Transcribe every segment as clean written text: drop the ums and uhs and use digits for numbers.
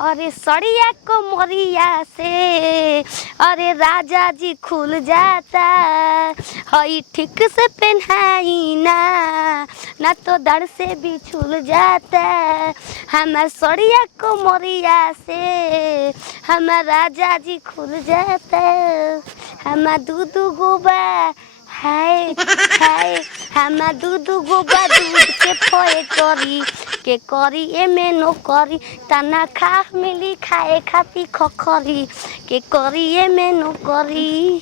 अरे सड़िया को मोरिया से अरे राजा जी खुल जाता हई ठीक से पहनाई ना तो दर से भी छूल जाता। हमार सड़िया को मोरिया से हमार राजा जी खुल जाता। हमार दूध गोबा हाय हाय हमार दूध गोबा दूध के फोए करी एमे नो करी तना खा मिली खाए खाती खखरी के करी एमे नो करी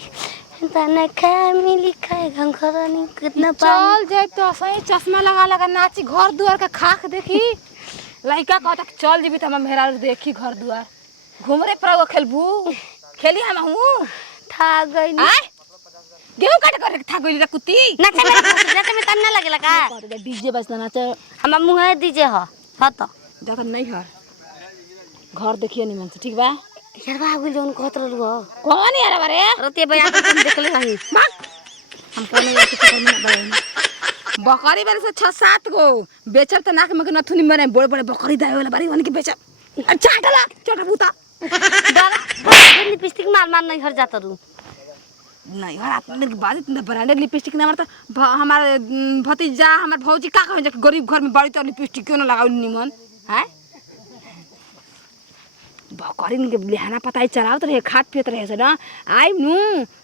तना खा मिली खाए घंघरनी कितना चल जाए तो सही चश्मा लगा लगा नाची घर दुआर का खाक देखी लड़का कहता चल जीबी त हम मेहरा देखी घर दुआर घूमरे पर खेलबू खेली हम हूं था गई गेहूं काट कर था गई रे कुत्ती नाचे में तब ना लगेला का डीजे बजना नाच हम मुंह दीजे ह तो देखत नहीं है घर देखिए निमन से ठीक बा यार बाबू जोन कहत रहलु हो कौन यार बारे रतिया बयान तुम देखले रही हम कोनो या के चक्कर में बड़े बकरी बारे से 6-7 गो बेचब त नाक में के नथुनी मरे बड़े बड़े बकरी दाए वाला बारी वन के बेचब अच्छा हटला छोटा बूता दादा लिपस्टिक मार नहीं हर जात रू नहीं यार आपने बात इतना ब्रांडेड लिपस्टिक ना मारता हमारे भतीजा हमार भौजी का कहे गरीब घर में बड़ी तो लिपस्टिक क्यों ना लगाओ निमन हैं बकरीन के लेहाना पताई चलावत रहे खात पियत रहे से ना आई नु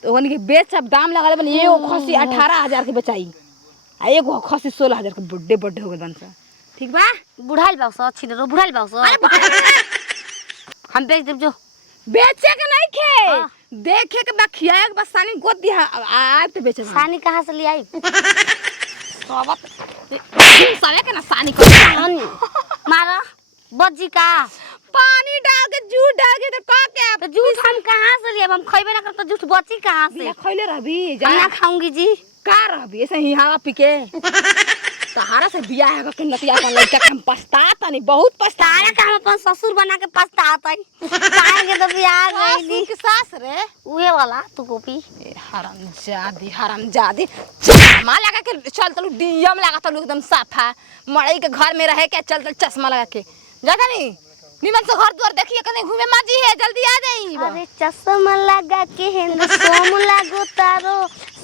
तो ओन के बेच सब दाम लगा ले एगो खसी 18,000 के बेचाई आ एगो खसी 16,000 के बड्डे बड्डे हो गए बन सा ठीक बा बुढ़ाइल बाउस अच्छी रो बुढ़ाइल बाउस हम बेच देब जो बेचे के नहीं खे देखे के बा खियाए के बस सानी गोद दिया आब तो बेचे सानी कहां से ले आई सोबत सारे के ना सानी को सानी मारो बज्जी का पानी डाल के जूठ डाल के तो का के तो जूठ हम कहां से ले हम खइबे ना कर तो जूठ बची कहां से खइले रहबी ना खाऊंगी जी का रहबी ऐसे ही हवा पी के सहारा से बियाह है के नतिया अपन लड़का हम पछताता नहीं बहुत पछताया का हम अपन ससुर बना के पछताता है काहे के तो बियाह गईली के सास रे उहे वाला तू कॉपी हरामजादी चश्मा लगा के चल तलू डीएम लगा तलू एकदम साफा मड़ई के घर में रहे के चल तल चश्मा लगा के जाता नहीं निमन से घर द्वार देखिए कने घूमे माजी है जल्दी आ जाई अरे चश्मा लगा के है सोम लागो तारो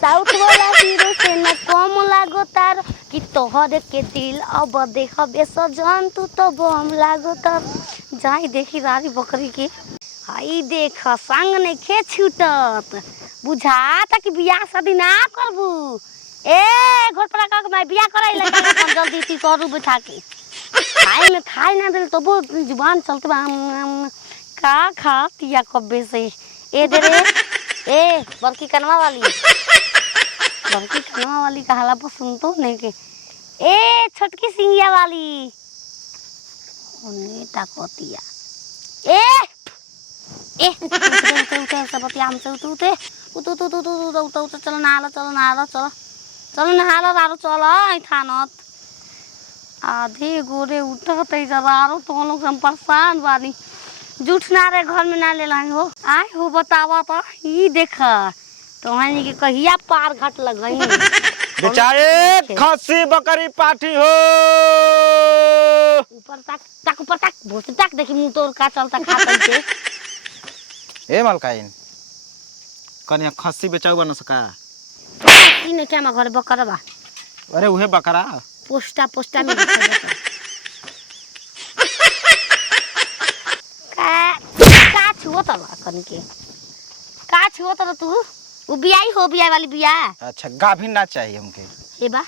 साउथ वाला हीरो से न कम लागो तारो कि तोहर के दिल अब देखबे सजन तू तो बम लागो तारो जाई देखी रारी बकरी के हाई देख संग ने खे छूटत बुझाता कि बियाह शादी ना करबू ए घर पर का मैं बियाह कराई लगा जल्दी ती करू बैठा के खाए ना दे तो वो जुबान चलते का खा तिया कब्बे से ए दे रे ए बड़की कनवा वाली का हाला पर सुन तो नहीं के ए छोटकी सिंगिया वाली ओने ताकतिया ए उते सब आम से उते चल नहाला रारो चल आई थानत आधे गोरे उठत है जरारो तो लोग हम परेशान बानी जूठ ना रे घर में ना ले लाई हो आए हो बतावा तो ई देखा तो हनी के कहिया पार घट लगई बेचारे खस्सी बकरी पाठी हो ऊपर तक भूत तक देखी मुंह तोड़ का चलता खाता के ए मलकाइन कन्या खस्सी बेचाऊ बन सका ई ने क्या घर बकरा बा अरे उहे बकरा पोस्टा में का छुओ त कन के का छुओ त तू उ बियाई हो बियाई वाली बिया अच्छा गाभिन ना चाहिए हमके ए बा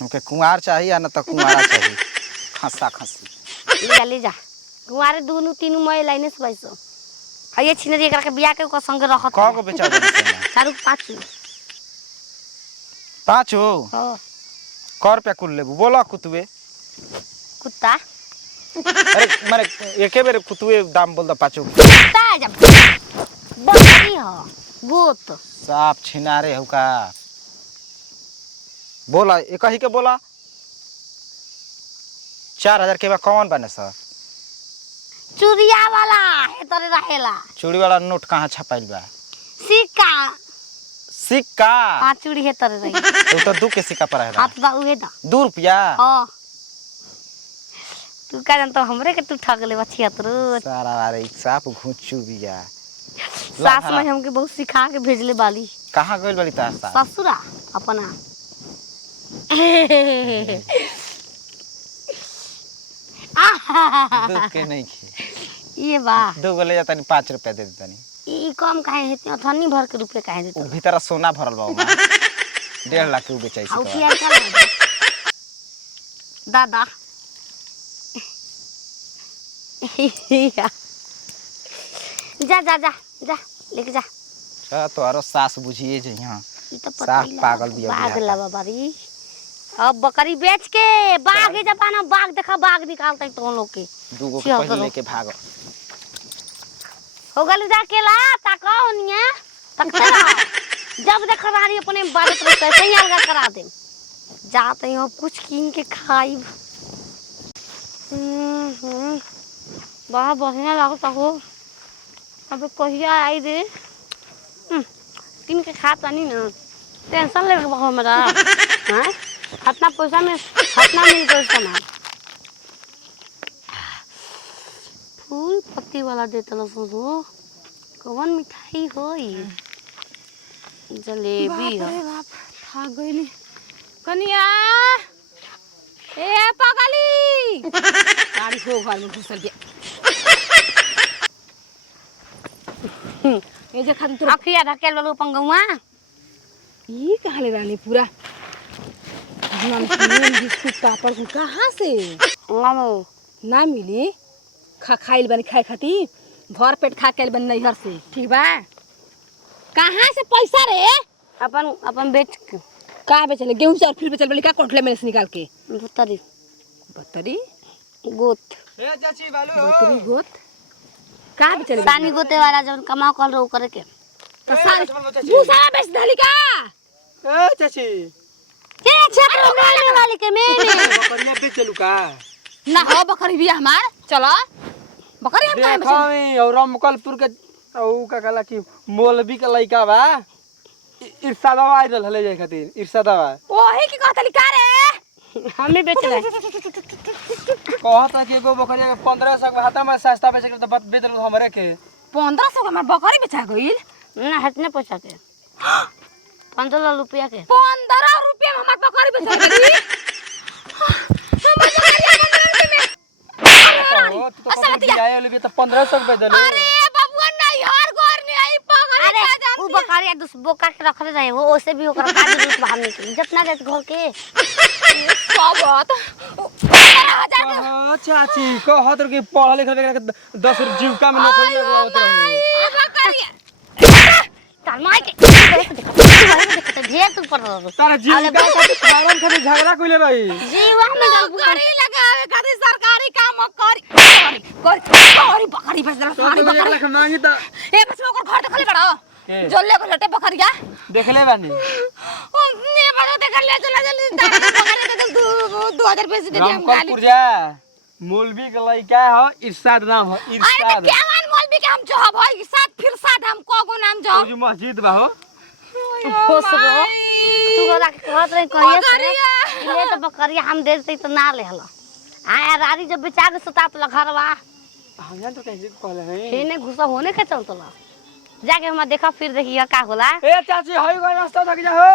हमके कुंवार चाहिए या ना तो कुंवारा चाहिए खस्सा खस्सी ले जा कुंवारे दोनों तीनों मय लाइने से बैसो हये छिनरी एकरा के बिया के संग रखत क को बेचा चारू पाँच हो हां कर पे कुल लेबू बोला कुतवे कुत्ता अरे मारे एके बेर कुतवे दाम बोल द पाँचो कुत्ता जब बकरी हो गोत साफ छिनारे हो का बोला एक ही के बोला 4,000 के बा कौन बने सर चूड़िया वाला है तोरे रहेला चूड़ी वाला नोट कहाँ छपाइल बा सिक्का सिक्का हां चूड़ी है तोरे रही तो 2 के सिक्का पर है हाथ बा उहे दा 2 रुपया हां तू का जानता हमरे के तू ठग ले बचिया तो सारा अरे साफ घुचू बिया। सास में हमके बहुत सिखा के भेजले बाली। कहाँ गइल बड़ी तार सास? ससुरा अपना दूध के नहीं खी। ये बा 2 गो ले जाता नहीं 5 रुपया दे देता नहीं। ई कम काहे हेते अथनी भर के रुपए काहे देत उ भीतर सोना भरल बा ओमा 1.5 लाख के उ बेचाई हाउ से। किया चल दादा जा जा जा जा लेके जा। तोहरो सास बुझिए जे यहाँ ई तो पता साफ ही पागल बिया बाग बिया। लवा बारी अब बकरी बेच के बाग है जपाना बाग देखा बाग निकालते तो लोग के 2 गो छिया पहले करो। लेके भागो। हो गल जा केला ताको निया तकते रहो जब देख रानी अपने बात तो कैसे ही अलग करा दे जाते हो कुछ कीन के खाइब। बड़ा बढ़िया लागता हो अब कहिया आई रे कीन के खाता नहीं ना टेंशन ले रहा मेरा हां कितना पैसा में कितना मिल गया सामान फूल पत्ती वाला देता लो सो कौन मिठाई होई जलेबी बाप है रे बाप थक गइली कनिया ए पगली गाड़ी हो घर में घुसल गया ये जे खान तू अखिया ढकेल वालो पंगुआ ई कहाँ ले रानी पूरा नमकीन बिस्कुट पापड़ कहाँ से मामू ना मिली खाइल बनी खाए खाती भर पेट खा के बन नैहर से ठीक बा कहाँ से पैसा रे अपन अपन बेच के का बेचले गेहूं चाउर फिर बेचल बली का कोठले में से निकाल के भुतरी बतरी गोत ए चाची बालू बतरी गोत का बेचले सानी गोते वाला जब कमाओ कर रो करे के तो सारे भूसा बेच दली का ए चाची के छेत्र मेले वाली के मेले बकरिया बेच चलू का? ना हो बकरी भी हमार चलो बकरी हम काहे बेचल देखो और रमकलपुर के औ का कहला कि मौलवी के लइका बा इरशादवा आई रहल ले जाए खातिर इरशादवा ओही की कहतली का रे हमें बेच रहे कहत कि एगो बकरिया के 1500 के हाथा में सस्ता बेचे के तो बात बेच रहल हमरे के 1500 के हमार बकरी बेचा गइल ना हटने पैसा के 15 रुपया के 15 रुपया में हमार बकरी बेचा गइल ओ तू तो बकरी आए ले तो 1500 के बेच देले। अरे बबुआ नहीं हर घर नहीं आई पगड़ी अरे का जान वो बकरिया दूस बोका के रखले रहे वो ओसे भी ओकरा काट रूप बाहर निकल जितना देत घर के सब बात हां चाची कहत रह कि पढ़ा लिखा के 10 जीविका में नौकरी लगावत रही। बकरिया तमाई के ढेर तू पड़ रहा तारा जीविका खातिर फार्म खातिर झगड़ा कइले रही। जीवा में नौकरी लगावे खातिर सरकारी काम करी बकरी बेच रहा तो 1 लाख मांगी त ए बस ओकर घर देखले बड़ा के? जोले को लटे बकरिया देखले बानी मैं बड़ा देख ले चला जल्दी बकरी दे 2000 पैसे दे दिया हम खाली रामकलपुर जा मौलवी के लइका हो इरशाद नाम हो अरे इरशाद केवन मौलवी के हम जो भाई साथ फिर साथ हम को नाम जो जो मस्जिद बा हो खुश रहो तू बोला के कहत रही कहिए से ले तो बकरिया हम दे देते तो ना ले हला आया रारी जब बेचा के सुतात ला घरवा हम तो कैसे कहले हैं हेने घुसा होने के चलतला जाके हम देखा फिर देखिए का होला ए चाची हई गई रास्ता तक जा हो